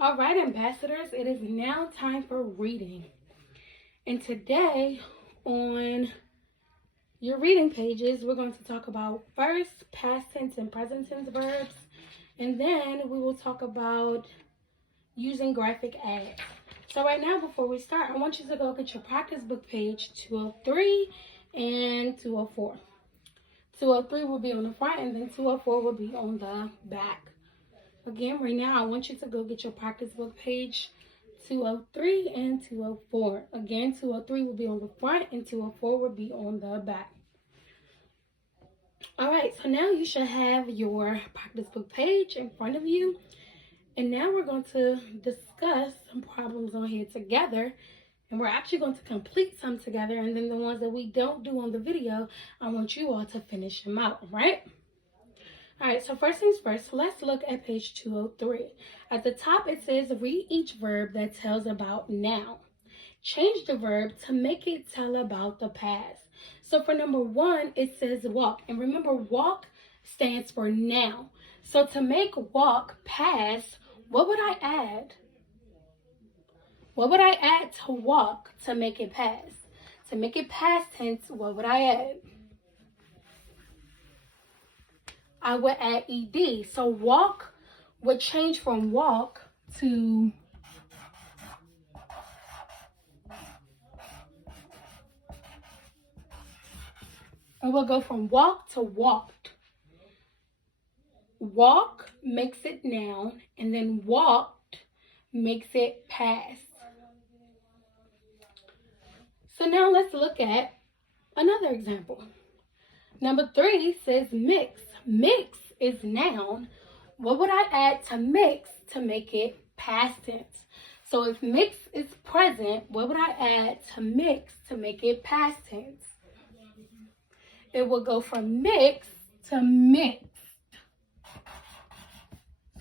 All right, ambassadors, it is now time for reading. And today on your reading pages, we're going to talk about first past tense and present tense verbs, and then we will talk about using graphic ads. So right now, before we start, I want you to go get your practice book page 203 and 204. 203 will be on the front, and then 204 will be on the back. Again, right now, I want you to go get your practice book page 203 and 204. Again, 203 will be on the front and 204 will be on the back. All right, so now you should have your practice book page in front of you. And now we're going to discuss some problems on here together. And we're actually going to complete some together. And then the ones that we don't do on the video, I want you all to finish them out, right? All right, so first things first, let's look at page 203. At the top, it says, read each verb that tells about now. Change the verb to make it tell about the past. So for number one, it says walk. And remember, walk stands for now. So to make walk past, what would I add? What would I add to walk to make it past? To make it past tense, what would I add? I would add ed. So walk would change from walk to it will go from walk to walked. Walk makes it noun, and then walked makes it past. So now let's look at another example. Number 3 says mix. Mix is noun. What would I add to mix to make it past tense? So if mix is present, what would I add to mix to make it past tense? It will go from mix to mixed.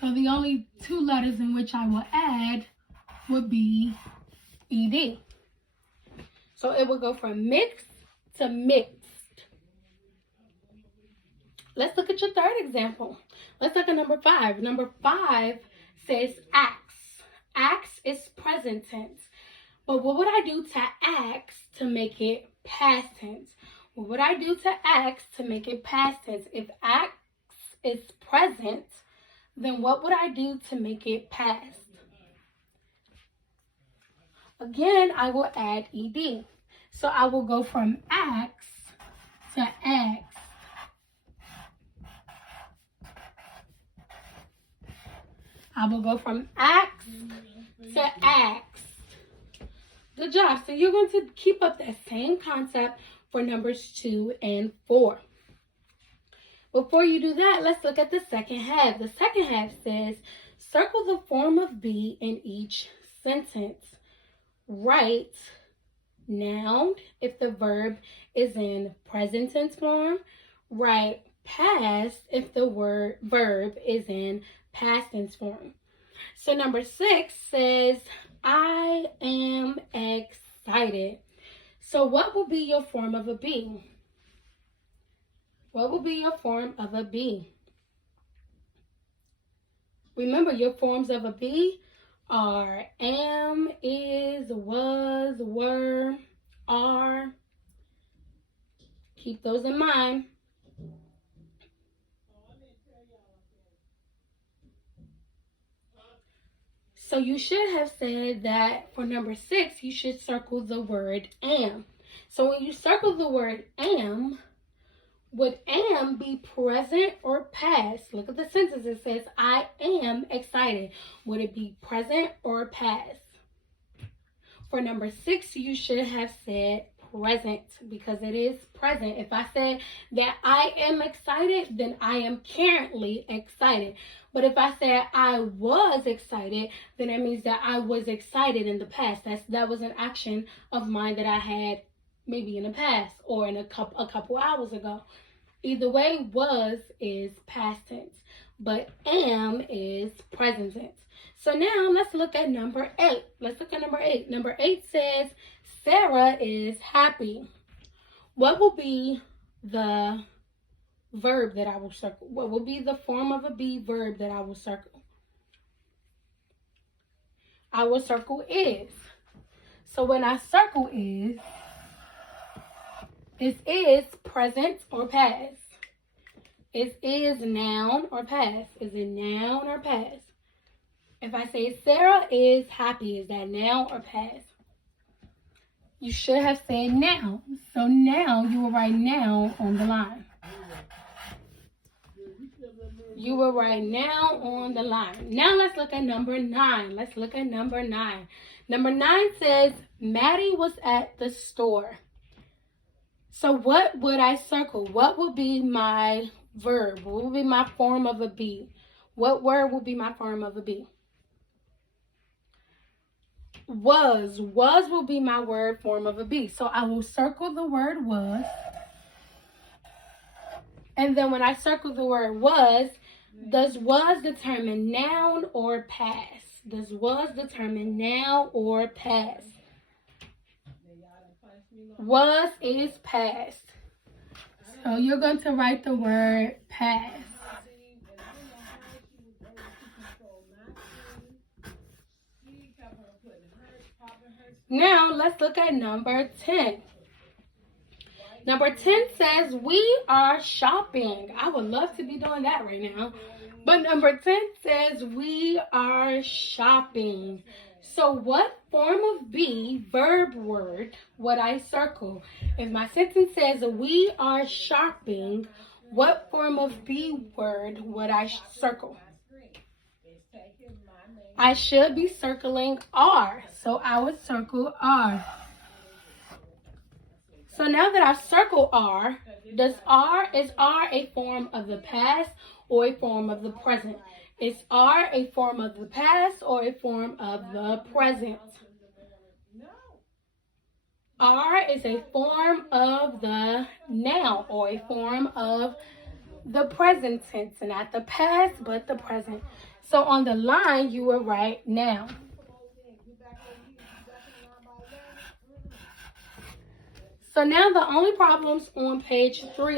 So the only 2 letters in which I will add would be ed. So it will go from mixed to mixed. Let's look at your third example. Let's look at number 5. Number 5 says acts. Acts is present tense. But what would I do to acts to make it past tense? What would I do to acts to make it past tense? If acts is present, then what would I do to make it past? Again, I will add ed. So I will go from acts to acts. I will go from acts to acts. Good job. So you're going to keep up that same concept for numbers 2 and 4. Before you do that, let's look at the second half. The second half says, circle the form of be in each sentence. Write noun if the verb is in present tense form. Write past if the verb is in past tense form. So number 6 says, I am excited. So what will be your form of a be? What will be your form of a be? Remember, your forms of a be are am, is, was, were, are. Keep those in mind. So you should have said that for number 6, you should circle the word am. So when you circle the word am, would am be present or past? Look at the sentence. It says, I am excited. Would it be present or past? For number 6, you should have said present because it is present. If I said that I am excited, then I am currently excited. But if I said I was excited, then that means that I was excited in the past. That was an action of mine that I had maybe in the past or in a couple hours ago. Either way, was is past tense, but am is present tense. So now let's look at number 8. Let's look at number 8. Number 8 says Sarah is happy. What will be the verb that I will circle? What will be the form of a be verb that I will circle? I will circle is. So when I circle is, is present or past? Is noun or past? Is it noun or past? If I say Sarah is happy, is that noun or past? You should have said noun. So now you will write noun on the line. You will write noun on the line. Now let's look at number 9. Let's look at number 9. Number 9 says, Maddie was at the store. So what would I circle? What would be my verb? What would be my form of a be? What word would be my form of a be? Was will be my word form of a be. So I will circle the word was. And then when I circle the word was, does was determine noun or past? Does was determine noun or past? Was is past. So you're going to write the word past. Now, let's look at number 10. Number 10 says, we are shopping. I would love to be doing that right now. But number 10 says, we are shopping. So what form of be, verb word, would I circle? If my sentence says, we are shopping, what form of be word would I circle? I should be circling are. So I would circle are. So now that I've circled are, is R a form of the past or a form of the present? Is R a form of the past or a form of the present? R is a form of the noun or a form of the present tense, not the past but the present. So on the line you will write noun. So now the only problems on page 301.